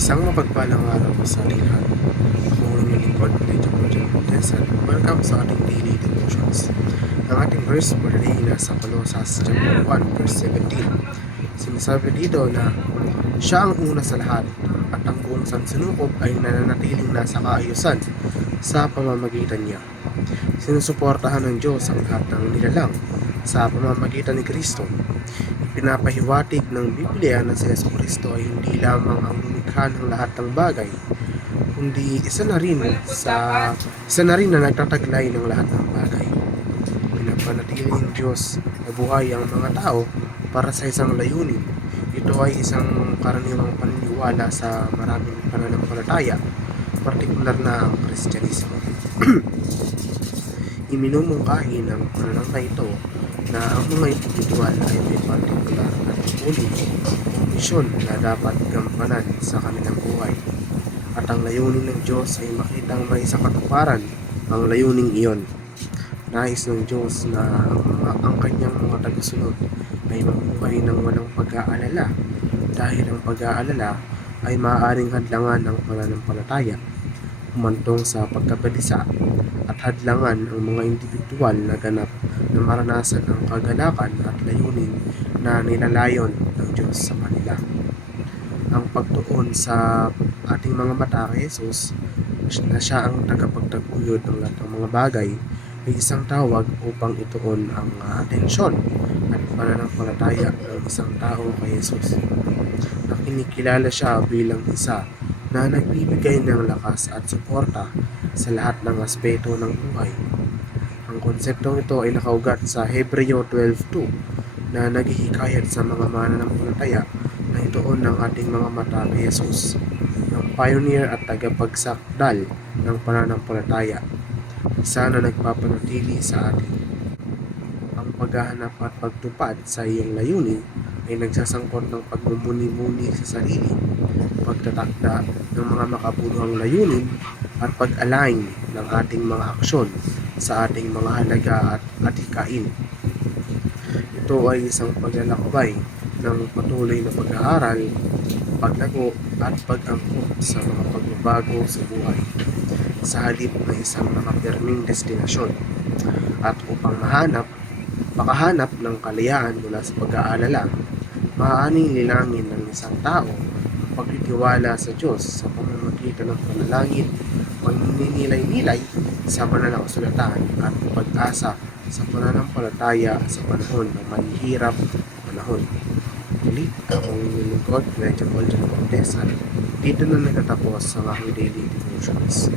Isang mapagpalang araw sa ating lahat. Ako ang inyong lingkod, Medyo Roger Montesan. Welcome sa ating daily devotions. Ang ating verse for today nasa Colossus chapter 1 verse 17. Sinasabi dito na siya ang una sa lahat at ang buong sansinukob ay nananatiling nasa kaayusan sa pamamagitan niya. Sinusuportahan ng Diyos ang lahat ng nilalang sa pamamagitan ni Kristo Pinapahiwatig ng Biblia na si Yesu Kristo ay hindi lamang ang lumikha ng lahat ng bagay, kundi isa na rin sa isa na rin na nagtataglay ng lahat ng bagay. Pinapanatili ng Diyos na buhay ang mga tao para sa isang layunin. Ito ay isang karaniwang paniniwala sa maraming pananampalataya, partikular na ang Kristyanismo. Iminumungkahi ng pananangka ito na ang mga individual ay may partikular at ulit o misyon na dapat gampanan sa kanilang buhay. At ang layunin ng Diyos ay makitang may sa katuparan ang layuning iyon. Nais ng Diyos na ang kanyang mga tagasunod ay mabuhay ng walang pag-aalala dahil ang pag-aalala ay maaaring hadlangan ng pananampalataya humantong sa pagkabalisa at hadlangan ang mga individual na ganap na maranasan ang kagalakan at layunin na nilalayon ng Diyos sa kanila. Ang pagtuon sa ating mga mata kay Jesus na siya ang tagapagtaguyod ng lahat ng mga bagay ay isang tawag upang ituon ang atensyon at pananampalataya ng isang tao kay Jesus na kinikilala siya bilang isa na nagbibigay ng lakas at suporta sa lahat ng aspeto ng buhay. Ang konseptong ito ay nakaugat sa Hebreo 12.2 na naghihikayat sa mga mananampalataya na ituon ng ating mga mata kay Jesus, ang pioneer at tagapagsakdal ng pananampalataya, isa na nagpapanatili sa atin. Ang paghahanap at pagtupad sa iyong layunin ay nagsasangkot ng pagmumuni-muni sa sarili, pagtatakda ng mga makabuluhang layunin at pag-align ng ating mga aksyon sa ating mga halaga at atikain. Ito ay isang paglalakbay ng patuloy na pag-aaral, paglago at pag-angkop sa mga pagbabago sa buhay sa halip na isang nakapirming destinasyon at upang mahanap, makahanap ng kalayaan mula sa pag-aalala, maaaring lilangin ng isang tao pagtitiwala sa Diyos sa pamamagitan ng panalangin, pagninilay-nilay sa pananakusulatan at pag-asa sa pananampalataya sa panahon ng mahihirap panahon. Muli, akong lingkod, Medyo Paul John Cortez, dito na nagtatapos ang aking daily devotions.